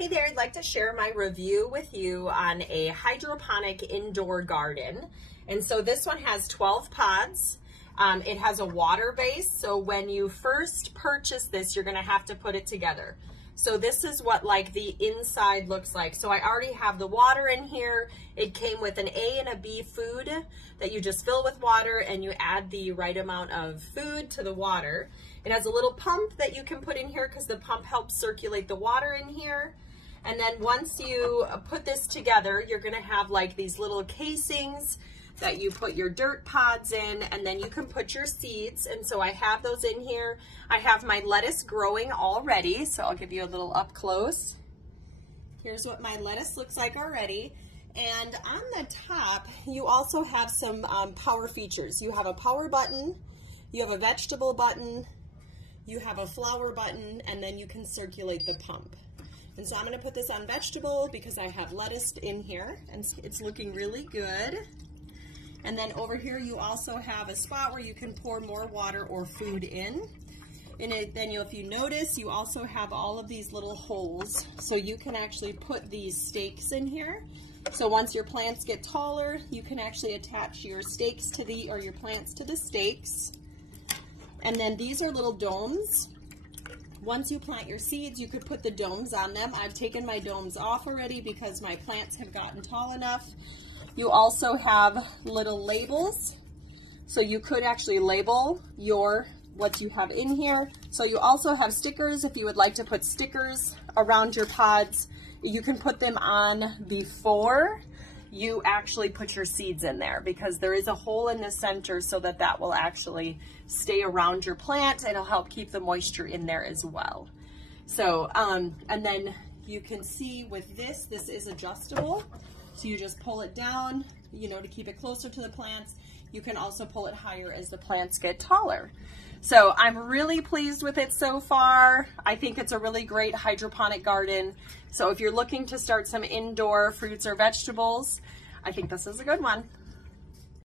Hey there, I'd like to share my review with you on a hydroponic indoor garden. And so this one has 12 pods. It has a water base, so when you first purchase this, you're gonna have to put it together. So this is what like the inside looks like. So I already have the water in here. It came with an A and a B food that you just fill with water and you add the right amount of food to the water. It has a little pump that you can put in here because the pump helps circulate the water in here. And then once you put this together, you're gonna have like these little casings that you put your dirt pods in, and then you can put your seeds. And so I have those in here. I have my lettuce growing already, so I'll give you a little up close. Here's what my lettuce looks like already. And on the top, you also have some power features. You have a power button, you have a vegetable button, you have a flower button, and then you can circulate the pump. And so I'm gonna put this on vegetable because I have lettuce in here and it's looking really good. And then over here you also have a spot where you can pour more water or food in. And then if you notice, you also have all of these little holes. So you can actually put these stakes in here. So once your plants get taller, you can actually attach your stakes to your plants to the stakes. And then these are little domes. Once you plant your seeds, you could put the domes on them. I've taken my domes off already because my plants have gotten tall enough. You also have little labels, so you could actually label what you have in here. So you also have stickers if you would like to put stickers around your pods. You can put them on before you actually put your seeds in there because there is a hole in the center so that will actually stay around your plant and it'll help keep the moisture in there as well. So, and then you can see with this is adjustable. So you just pull it down, to keep it closer to the plants. You can also pull it higher as the plants get taller. So I'm really pleased with it so far. I think it's a really great hydroponic garden. So if you're looking to start some indoor fruits or vegetables, I think this is a good one.